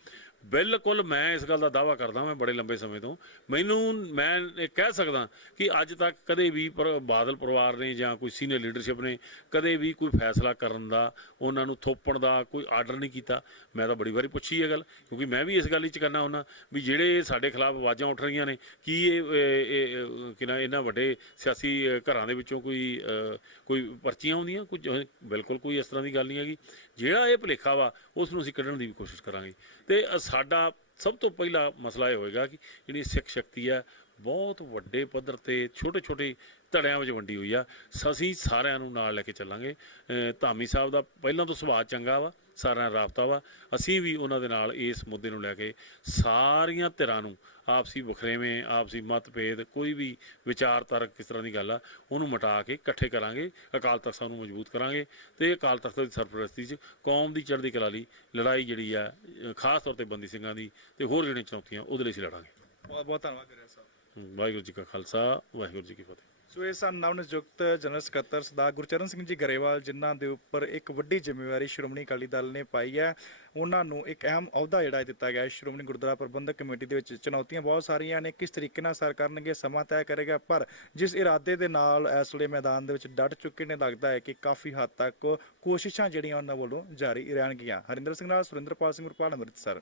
ਬਿਲਕੁਲ ਮੈਂ ਇਸ ਗੱਲ ਦਾ ਦਾਅਵਾ ਕਰਦਾ, ਮੈਂ ਬੜੇ ਲੰਬੇ ਸਮੇਂ ਤੋਂ, ਮੈਂ ਇਹ ਕਹਿ ਸਕਦਾ ਕਿ ਅੱਜ ਤੱਕ ਕਦੇ ਵੀ ਬਾਦਲ ਪਰਿਵਾਰ ਨੇ ਜਾਂ ਕੋਈ ਸੀਨੀਅਰ ਲੀਡਰਸ਼ਿਪ ਨੇ ਕਦੇ ਵੀ ਕੋਈ ਫੈਸਲਾ ਕਰਨ ਦਾ, ਉਹਨਾਂ ਨੂੰ ਥੋਪਣ ਦਾ ਕੋਈ ਆਰਡਰ ਨਹੀਂ ਕੀਤਾ। ਮੈਂ ਤਾਂ ਬੜੀ ਵਾਰੀ ਪੁੱਛੀ ਇਹ ਗੱਲ, ਕਿਉਂਕਿ ਮੈਂ ਵੀ ਇਸ ਗੱਲ 'ਚ ਕਰਨਾ ਹੁੰਦਾ ਵੀ ਜਿਹੜੇ ਸਾਡੇ ਖਿਲਾਫ ਆਵਾਜ਼ਾਂ ਉੱਠ ਰਹੀਆਂ ਨੇ, ਕੀ ਇਹ ਇਹਨਾਂ ਵੱਡੇ ਸਿਆਸੀ ਘਰਾਂ ਦੇ ਵਿੱਚੋਂ ਕੋਈ ਪਰਚੀਆਂ ਆਉਂਦੀਆਂ? ਬਿਲਕੁਲ ਕੋਈ ਇਸ ਤਰ੍ਹਾਂ ਦੀ ਗੱਲ ਨਹੀਂ ਹੈਗੀ। ਜਿਹੜਾ ਇਹ ਭੁਲੇਖਾ ਵਾ ਉਸ ਨੂੰ ਅਸੀਂ ਕੱਢਣ ਦੀ ਵੀ ਕੋਸ਼ਿਸ਼ ਕਰਾਂਗੇ। ਤੇ ਸਾਡਾ ਸਭ ਤੋਂ ਪਹਿਲਾ ਮਸਲਾ ਇਹ ਹੋਏਗਾ ਕਿ ਜਿਹੜੀ ਸਿੱਖ ਸ਼ਕਤੀ ਹੈ ਬਹੁਤ ਵੱਡੇ ਪੱਧਰ ਤੇ ਛੋਟੇ ਛੋਟੇ ਧੜਿਆਂ ਵਿੱਚ ਵੰਡੀ ਹੋਈ ਆ। ਅਸੀਂ ਸਾਰਿਆਂ ਨੂੰ ਨਾਲ ਲੈ ਕੇ ਚੱਲਾਂਗੇ। ਧਾਮੀ ਸਾਹਿਬ ਦਾ ਪਹਿਲਾਂ ਤੋਂ ਸੁਭਾਅ ਚੰਗਾ ਵਾ, ਸਾਰਿਆਂ ਨਾਲ ਰਾਬਤਾ ਵਾ। ਅਸੀਂ ਵੀ ਉਹਨਾਂ ਦੇ ਨਾਲ ਇਸ ਮੁੱਦੇ ਨੂੰ ਲੈ ਕੇ ਸਾਰੀਆਂ ਧਿਰਾਂ ਨੂੰ, ਆਪਸੀ ਵਖਰੇਵੇਂ, ਆਪਸੀ ਮਤਭੇਦ, ਕੋਈ ਵੀ ਵਿਚਾਰਧਾਰਕ ਕਿਸ ਤਰ੍ਹਾਂ ਦੀ ਗੱਲ ਆ, ਉਹਨੂੰ ਮਿਟਾ ਕੇ ਇਕੱਠੇ ਕਰਾਂਗੇ। ਅਕਾਲ ਤਖਤ ਸਾਹਿਬ ਨੂੰ ਮਜ਼ਬੂਤ ਕਰਾਂਗੇ ਤੇ ਅਕਾਲ ਤਖਤ ਦੀ ਸਰਪ੍ਰਸਤੀ 'ਚ ਕੌਮ ਦੀ ਚੜ੍ਹਦੀ ਕਲਾ ਲਈ ਲੜਾਈ ਜਿਹੜੀ ਆ, ਖਾਸ ਤੌਰ ਤੇ ਬੰਦੀ ਸਿੰਘਾਂ ਦੀ ਤੇ ਹੋਰ ਜਿਹੜੀਆਂ ਚੁਣੌਤੀਆਂ, ਉਹਦੇ ਲਈ ਅਸੀਂ ਲੜਾਂਗੇ। ਬਹੁਤ ਬਹੁਤ ਧੰਨਵਾਦ ਗਰੇਵਾਲ ਸਾਹਿਬ। ਵਾਹਿਗੁਰੂ ਜੀ ਕਾ ਖਾਲਸਾ, ਵਾਹਿਗੁਰੂ ਜੀ ਕੀ ਫਤਿਹ। ਸੋ ਇਹ ਸਨ ਨਵ ਨਿਯੁਕਤ ਜਨਰਲ ਸਕੱਤਰ ਸਰਦਾਰ ਗੁਰਚਰਨ ਸਿੰਘ ਜੀ ਗਰੇਵਾਲ, ਜਿਨ੍ਹਾਂ ਦੇ ਉੱਪਰ ਇੱਕ ਵੱਡੀ ਜ਼ਿੰਮੇਵਾਰੀ ਸ਼੍ਰੋਮਣੀ ਅਕਾਲੀ ਦਲ ਨੇ ਪਾਈ ਹੈ। ਉਹਨਾਂ ਨੂੰ ਇੱਕ ਅਹਿਮ ਅਹੁਦਾ ਜਿਹੜਾ ਦਿੱਤਾ ਗਿਆ ਸ਼੍ਰੋਮਣੀ ਗੁਰਦੁਆਰਾ ਪ੍ਰਬੰਧਕ ਕਮੇਟੀ ਦੇ ਵਿੱਚ। ਚੁਣੌਤੀਆਂ ਬਹੁਤ ਸਾਰੀਆਂ ਨੇ, ਕਿਸ ਤਰੀਕੇ ਨਾਲ ਸਰ ਕਰਨਗੇ ਸਮਾਂ ਤੈਅ ਕਰੇਗਾ, ਪਰ ਜਿਸ ਇਰਾਦੇ ਦੇ ਨਾਲ ਇਸ ਵੇਲੇ ਮੈਦਾਨ ਦੇ ਵਿੱਚ ਡਟ ਚੁੱਕੇ ਨੇ, ਲੱਗਦਾ ਹੈ ਕਿ ਕਾਫੀ ਹੱਦ ਤੱਕ ਕੋਸ਼ਿਸ਼ਾਂ ਜਿਹੜੀਆਂ ਉਹਨਾਂ ਵੱਲੋਂ ਜਾਰੀ ਰਹਿਣਗੀਆਂ। ਹਰਿੰਦਰ ਸਿੰਘ ਨਾਲ ਸੁਰਿੰਦਰਪਾਲ ਸਿੰਘ, ਅੰਮ੍ਰਿਤਸਰ।